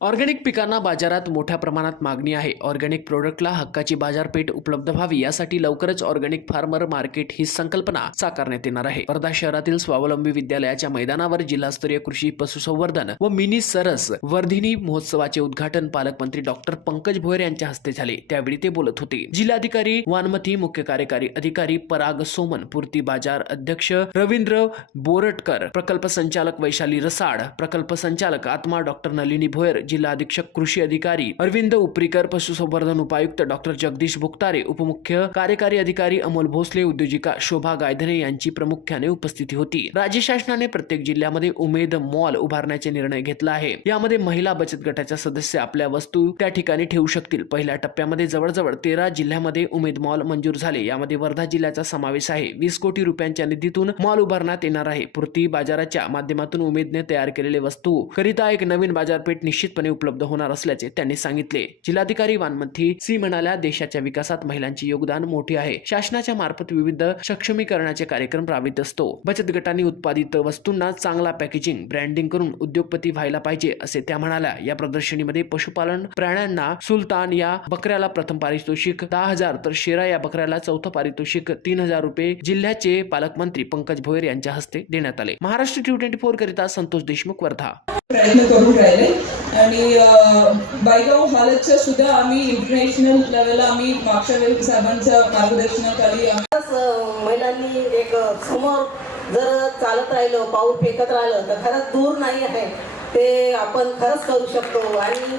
Organic पिकांना बाजारात मोठ्या प्रमाणात मागणी आहे। ऑर्गॅनिक प्रोडक्टला हक्काची बाजारपेठ उपलब्ध व्हावी यासाठी लवकरच ऑर्गॅनिक फार्मर मार्केट ही संकल्पना साकारण्यात येणार आहे। वर्धा शहरातील स्वावलंबी विद्यालयाच्या मैदानावर जिल्हास्तरीय कृषी पशुसंवर्धन व मिनी सरस वर्धिनी महोत्सवाचे उद्घाटन पालकमंत्री डॉक्टर पंकज भोयर यांच्या हस्ते झाले। त्यावेळी ते बोलत होते। जिल्हाधिकारी वानमती, मुख्य कार्यकारी अधिकारी पराग सोमन, पूर्ती बाजार अध्यक्ष रवींद्र बोरटकर, प्रकल्प संचालक वैशाली रसाड, प्रकल्प संचालक आत्मा डॉक्टर नलिनी भोयर, जिल्हा अधीक्षक कृषी अधिकारी अरविंद उपरीकर, पशुसंवर्धन उपायुक्त डॉक्टर जगदीश भुक्तारे, उपमुख्य कार्यकारी अधिकारी अमोल भोसले, उद्योजिका शोभा गायधने यांची प्रामुख्याने उपस्थिती होती। राज्य शासनाने प्रत्येक जिल्ह्यामध्ये उमेद मॉल उभारण्याचे निर्णय घेतला आहे। यामध्ये महिला बचत गटाच्या सदस्य आपल्या वस्तू त्या ठिकाणी ठेवू शकतील। पहिल्या टप्प्यामध्ये जवळजवळ 13 जिल्ह्यामध्ये उमेद मॉल मंजूर झाले। यामध्ये वर्धा जिल्ह्याचा समावेश आहे। 20 कोटी रुपयांच्या निधीतून मॉल उभारण्यात येणार आहे। पूर्ती बाजाराच्या माध्यमातून उमेदने तयार केलेले वस्तू करिता एक नवीन बाजारपेठ निश्चित उपलब्ध होणार असल्याचे त्यांनी सांगितले। जिल्हाधिकारी वानमथी सी म्हणाल्या, देशाच्या विकासात महिलांचे योगदान मोठे आहे। शासनाच्या मार्फत विविध सक्षमीकरणाचे कार्यक्रम राबवित असतो। बचत गटांनी उत्पादित वस्तूंना चांगला पॅकेजिंग, ब्रँडिंग करून उद्योगपती व्हायला पाहिजे असे त्या म्हणाल्या। या प्रदर्शनीमध्ये पशुपालन प्राण्यांना सुलतान या बकऱ्याला प्रथम पारितोषिक 10,000 तर शेरा या बकऱ्याला चौथं पारितोषिक 3,000 रुपये जिल्ह्याचे पालकमंत्री पंकज भोयर यांच्या हस्ते देण्यात आले। महाराष्ट्र T24 करिता संतोष देशमुख, वर्धा। प्रयत्न करून राहिले आणि बायगाव हालतच्या सुद्धा आम्ही इंटरनॅशनल लेवलला आम्ही मागच्या वेळी साहेबांच्या मार्गदर्शनाखाली महिलांनी एक समोर जर चालत राहिलो, पाऊल फेकत राहिलं तर खरंच दूर नाही आहे, ते आपण खरंच करू शकतो। आणि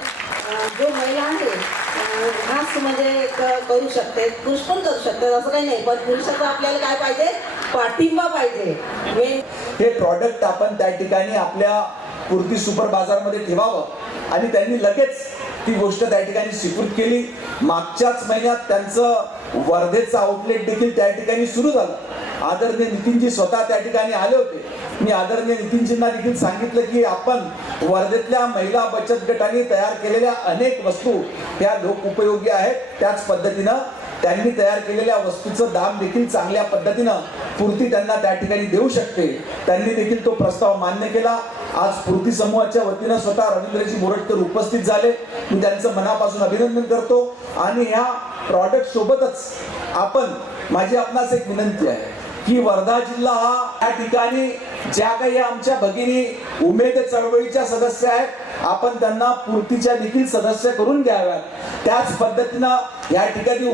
जो महिला आहे हाच म्हणजे करू शकते, पुरुष पण करू शकते असं काही नाही, पण पुरुषाचं आपल्याला काय पाहिजे, पाठिंबा पाहिजे। हे प्रॉडक्ट आपण त्या ठिकाणी आपल्या पूर्ती सुपर बाजारमध्ये ठेवावं आणि त्यांनी लगेच ती गोष्ट त्या ठिकाणी स्वीकृत केली। मागच्याच महिन्यात त्यांचं वर्धेचं आउटलेट देखील त्या ठिकाणी सुरू झालं। आदरणीय नितीनजी स्वतः त्या ठिकाणी आले होते। मी आदरणीय नितीनजींना देखील सांगितलं की आपण वर्धेतल्या महिला बचत गटांनी तयार केलेल्या अनेक वस्तू त्या लोक उपयोगी आहेत, त्याच पद्धतीनं त्यांनी तयार केलेल्या वस्तूचं दाम देखील चांगल्या पद्धतीनं पूर्ती त्यांना त्या ठिकाणी देऊ शकते। त्यांनी देखील तो प्रस्ताव मान्य केला। आज पूर्ती समूहाच्या वतीनं स्वतः रवींद्रजी बोरटकर उपस्थित झाले। मी त्यांचं मनापासून अभिनंदन करतो आणि ह्या प्रॉडक्ट सोबतच आपण माझी आपणास एक विनंती आहे की वर्धा जिल्हा हा या ठिकाणी ज्या काही आमच्या भगिनी उमेद चळवळीच्या सदस्य आहेत, आपण त्यांना पूर्तीच्या देखील सदस्य करून घ्याव्यात। त्याच पद्धतीनं या ठिकाणी